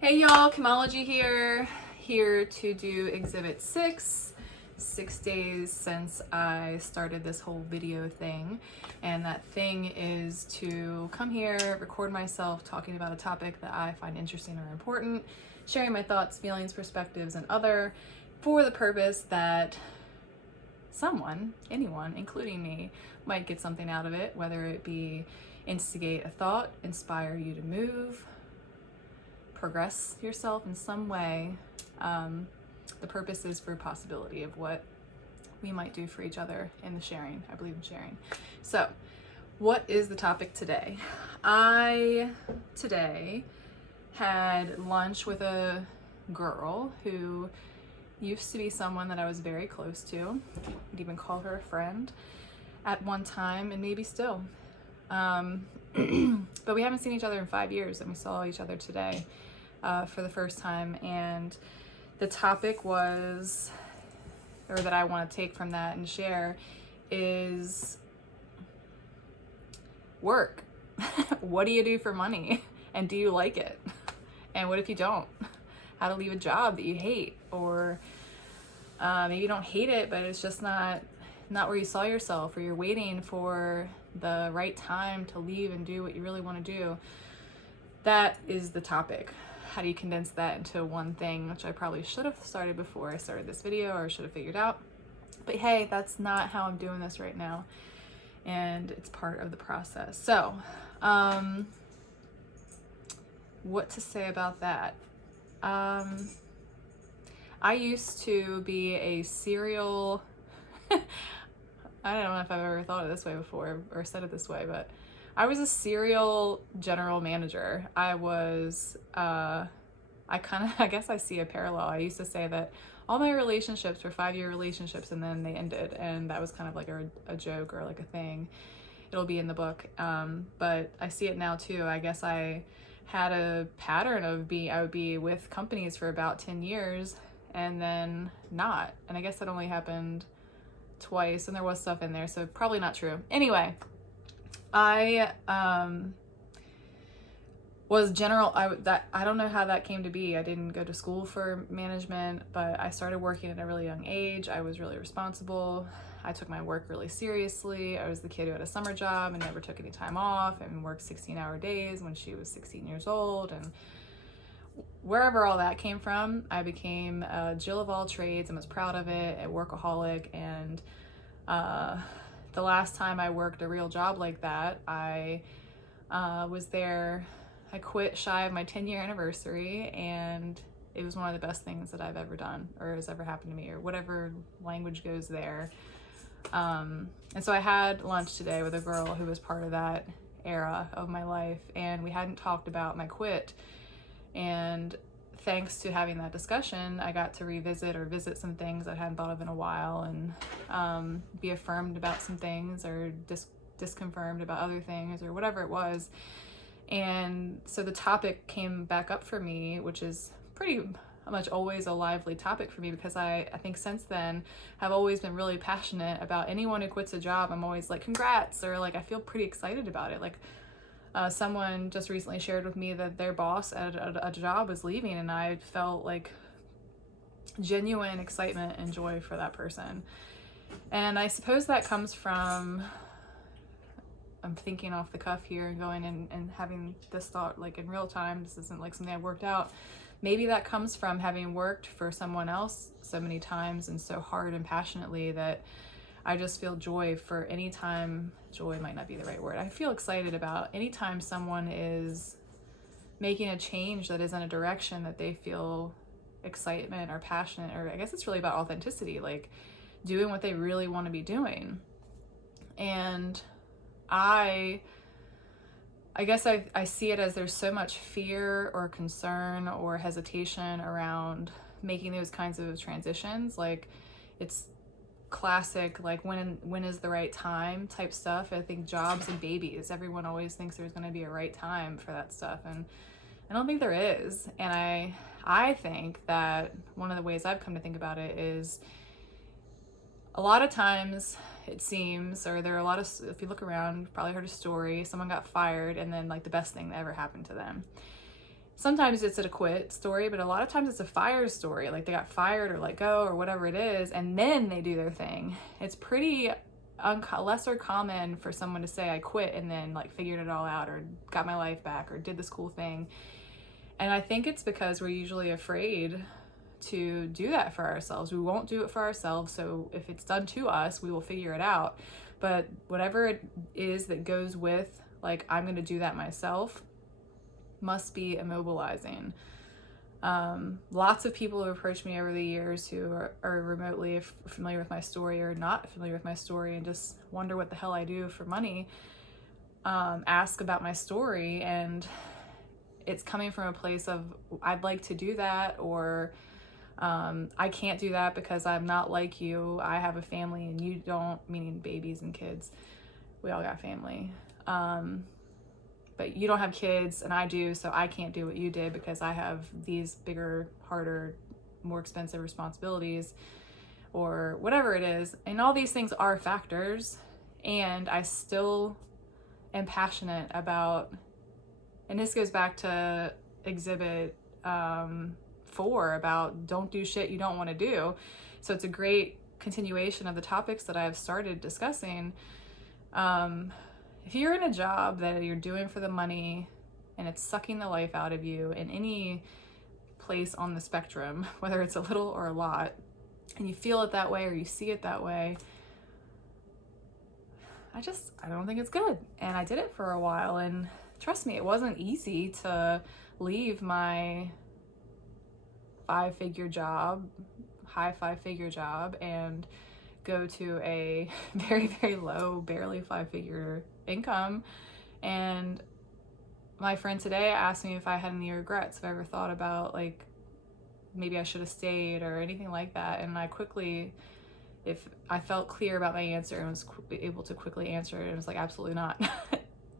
Hey y'all, Kymology here to do Exhibit 6. 6 days since I started this whole video thing, and that thing is to come here, record myself talking about a topic that I find interesting or important, sharing my thoughts, feelings, perspectives, and other, for the purpose that someone, anyone, including me, might get something out of it, whether it be instigate a thought, inspire you to move, progress yourself in some way. The purpose is for possibility of what we might do for each other in the sharing. I believe in sharing. So, what is the topic today? I today had lunch with a girl who used to be someone that I was very close to. I'd even call her a friend at one time, and maybe still. But we haven't seen each other in 5 years, and we saw each other today for the first time. And the topic was, or that I want to take from that and share, is work. What do you do for money? And do you like it? And what if you don't? How to leave a job that you hate, or maybe you don't hate it, but it's just not where you saw yourself, or you're waiting for the right time to leave and do what you really want to do. That is the topic. How do you condense that into one thing, which I probably should have started before I started this video, or should have figured out. But hey, that's not how I'm doing this right now, and it's part of the process. So, what to say about that? I used to be a serial, I don't know if I've ever thought of it this way before or said it this way, but I was a serial general manager. I was, I guess I see a parallel. I used to say that all my relationships were 5-year relationships, and then they ended. And that was kind of like a joke or like a thing. It'll be in the book. But I see it now too. I guess I had a pattern of I would be with companies for about 10 years and then not. And I guess that only happened twice, and there was stuff in there, so probably not true. Anyway, I was general. I don't know how that came to be. I didn't go to school for management, but I started working at a really young age. I was really responsible. I took my work really seriously. I was the kid who had a summer job and never took any time off, and worked 16-hour days when she was 16 years old. And wherever all that came from, I became a Jill of all trades and was proud of it, a workaholic. And the last time I worked a real job like that, I was there. I quit shy of my 10-year anniversary, and it was one of the best things that I've ever done, or has ever happened to me, or whatever language goes there. And so I had lunch today with a girl who was part of that era of my life, and we hadn't talked about my quit. And thanks to having that discussion, I got to visit some things I hadn't thought of in a while, and be affirmed about some things, or disconfirmed about other things, or whatever it was. And so the topic came back up for me, which is pretty much always a lively topic for me, because I think since then have always been really passionate about anyone who quits a job. I'm always like, congrats, or like I feel pretty excited about it. Like someone just recently shared with me that their boss at a job was leaving, and I felt like genuine excitement and joy for that person. And I suppose that comes from, I'm thinking off the cuff here and going and having this thought like in real time. This isn't like something I worked out. Maybe that comes from having worked for someone else so many times and so hard and passionately that I just feel joy for any time. Joy might not be the right word. I feel excited about anytime someone is making a change that is in a direction that they feel excitement or passionate, or I guess it's really about authenticity, like doing what they really want to be doing. And I guess I see it as there's so much fear or concern or hesitation around making those kinds of transitions. Like it's classic, like when is the right time type stuff. I think jobs and babies, everyone always thinks there's going to be a right time for that stuff, and I don't think there is. And I think that one of the ways I've come to think about it is a lot of times it seems, or there are a lot of, if you look around, you've probably heard a story, someone got fired and then like the best thing that ever happened to them. sometimes it's a quit story, but a lot of times it's a fire story. Like they got fired or let go or whatever it is, and then they do their thing. It's pretty lesser common for someone to say I quit and then like figured it all out or got my life back or did this cool thing. And I think it's because we're usually afraid to do that for ourselves. We won't do it for ourselves, so if it's done to us, we will figure it out. But whatever it is that goes with, like, I'm going to do that myself, must be immobilizing. Lots of people have approached me over the years who are remotely familiar with my story or not familiar with my story and just wonder what the hell I do for money, ask about my story, and it's coming from a place of I'd like to do that, or I can't do that because I'm not like you. I have a family and you don't, meaning babies and kids. We all got family. But you don't have kids and I do, so I can't do what you did because I have these bigger, harder, more expensive responsibilities, or whatever it is. And all these things are factors, and I still am passionate about, and this goes back to Exhibit 4 about don't do shit you don't want to do. So it's a great continuation of the topics that I've started discussing. If you're in a job that you're doing for the money and it's sucking the life out of you in any place on the spectrum, whether it's a little or a lot, and you feel it that way or you see it that way, I don't think it's good. And I did it for a while, and trust me, it wasn't easy to leave my high five-figure job and go to a very, very low, barely 5-figure income. And my friend today asked me if I had any regrets, if I ever thought about like maybe I should have stayed or anything like that. And I quickly, if I felt clear about my answer and was able to quickly answer it, and was like, absolutely not.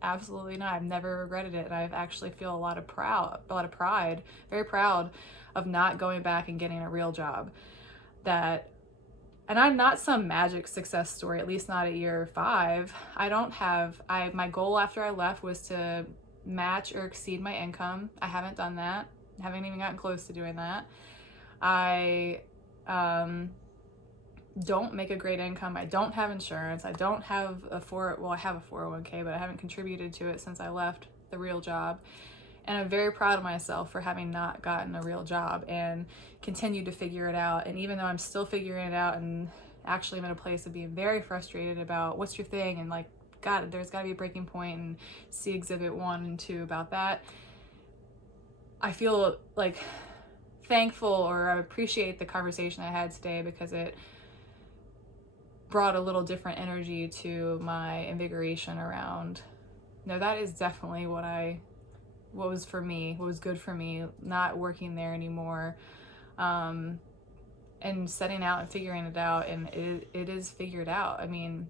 Absolutely not. I've never regretted it. And I've actually feel a lot of pride, very proud of not going back and getting a real job. And I'm not some magic success story, at least not at year 5. My goal after I left was to match or exceed my income. I haven't done that. I haven't even gotten close to doing that. I don't make a great income. I don't have insurance. I don't have I have a 401k, but I haven't contributed to it since I left the real job. And I'm very proud of myself for having not gotten a real job and continued to figure it out. And even though I'm still figuring it out, and actually I'm in a place of being very frustrated about what's your thing, and like, God, there's got to be a breaking point, and see Exhibit 1 and 2 about that. I feel like thankful, or I appreciate the conversation I had today, because it brought a little different energy to my invigoration around, no, that is definitely what was for me, what was good for me, not working there anymore, and setting out and figuring it out. And it is figured out. I mean,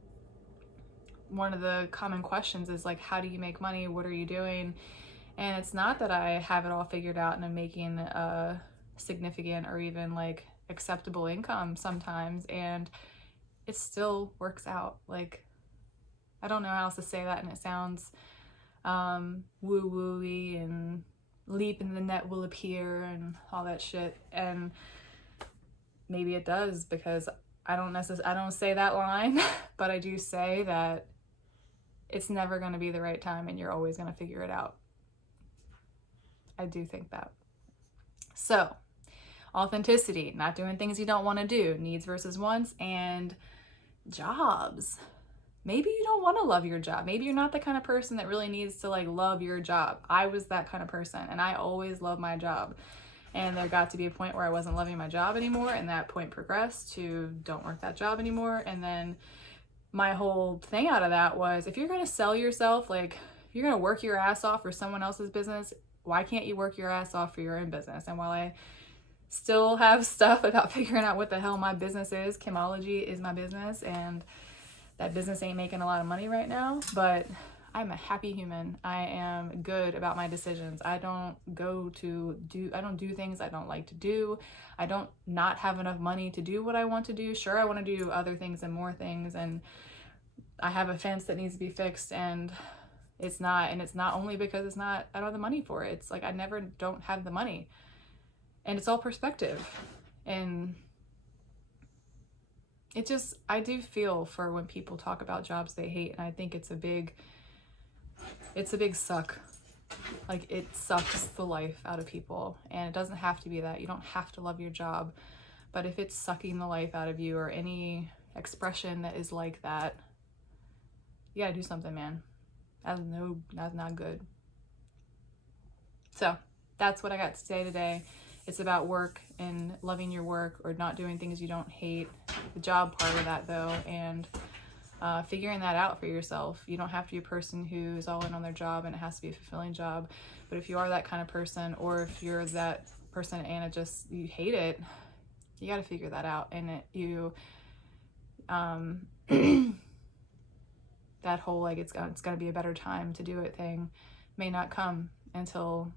one of the common questions is like, how do you make money? What are you doing? And it's not that I have it all figured out and I'm making a significant or even like acceptable income sometimes, and it still works out. Like, I don't know how else to say that, and it sounds woo-woo-y and leap and the net will appear and all that shit, and maybe it does, because I don't say that line, but I do say that it's never going to be the right time and you're always going to figure it out. I do think that. So, authenticity, not doing things you don't want to do, needs versus wants, and jobs. Maybe you don't want to love your job. Maybe you're not the kind of person that really needs to like love your job. I was that kind of person, and I always loved my job. And there got to be a point where I wasn't loving my job anymore, and that point progressed to don't work that job anymore. And then my whole thing out of that was, if you're going to sell yourself, like if you're going to work your ass off for someone else's business, why can't you work your ass off for your own business? And while I still have stuff about figuring out what the hell my business is, Kymology is my business, and that business ain't making a lot of money right now, but I'm a happy human. I am good about my decisions. I don't do things I don't like to do. I don't not have enough money to do what I want to do. Sure, I want to do other things and more things, and I have a fence that needs to be fixed, and It's not, and it's not only because I don't have the money for it. It's like I never don't have the money. And it's all perspective. And I do feel for when people talk about jobs they hate, and I think it's a big suck. Like, it sucks the life out of people, and it doesn't have to be that. You don't have to love your job, but if it's sucking the life out of you, or any expression that is like that, you gotta do something, man. That's not good. So that's what I got to say today. It's about work and loving your work, or not doing things you don't hate. The job part of that, though, and figuring that out for yourself. You don't have to be a person who's all in on their job and it has to be a fulfilling job. But if you are that kind of person, or if you're that person and you hate it, you got to figure that out. And that whole like it's gonna be a better time to do it thing may not come until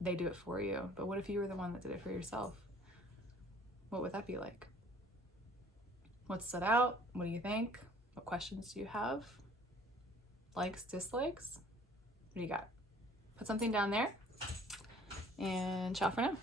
they do it for you. But what if you were the one that did it for yourself? What would that be like? What stood out? What do you think? What questions do you have? Likes, dislikes? What do you got? Put something down there, and ciao for now.